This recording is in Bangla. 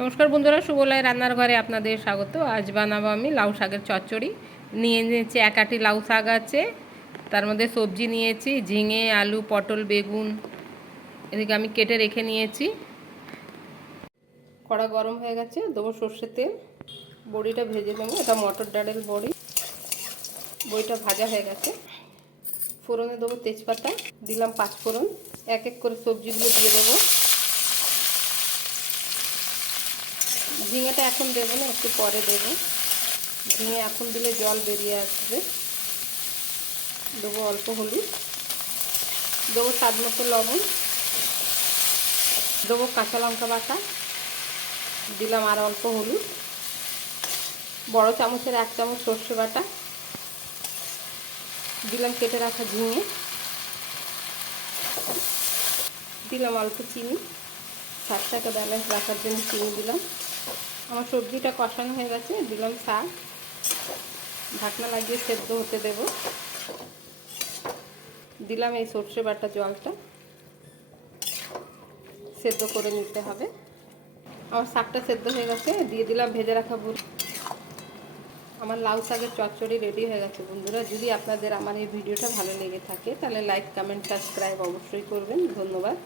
নমস্কার বন্ধুরা সুবলয় রান্নার ঘরে আপনাদের স্বাগত। আজ বানাবো আমি লাউ শাকের চচ্চড়ি। নিয়ে নিয়েছি এক আটি লাউ শাক আছে, তার মধ্যে সবজি নিয়েছি, ঝিঙে, আলু, পটল, বেগুন, এদিকে আমি কেটে রেখে নিয়েছি। কড়া গরম হয়ে গেছে, দেবো সর্ষের তেল, বড়িটা ভেজে নেব, এটা মটর ডালের বড়ি। বড়িটা ভাজা হয়ে গেছে। ফোড়নে দেবো তেজপাতা, দিলাম পাঁচ ফোড়ন এক এক করে সবজিগুলো দিয়ে দেবো। ঝিঙেটা এখন দেবো না, একটু পরে দেবো। ঝিঙে এখন দিলে জল বেরিয়ে আসবে। দেবো অল্প হলুদ। দেবো স্বাদ মতো লবণ। দেবো কাঁচা লঙ্কা বাটা। দিলাম আর অল্প হলুদ। বড় চামচের এক চামচ সর্ষে বাটা। দিলাম কেটে রাখা ঝিঙে। দিলাম অল্প চিনি। শাকটাকে ব্যালেন্স রাখার জন্য চিনি দিলাম। আমার সবজিটা কষানো হয়ে গেছে, দিলাম শাক। ঢাকনা লাগিয়ে সেদ্ধ হতে দেব। দিলাম এই সর্ষে বাটা জলটা। সেদ্ধ করে নিতে হবে। আমার শাকটা সেদ্ধ হয়ে গেছে, দিয়ে দিলাম ভেজে রাখা বুড়ি আমার লাউ শাকের চচ্চড়ি রেডি হয়ে গেছে। বন্ধুরা, যদি আপনাদের আমার এই ভিডিওটা ভালো লেগে থাকে, তাহলে লাইক কমেন্ট সাবস্ক্রাইব অবশ্যই করবেন। ধন্যবাদ।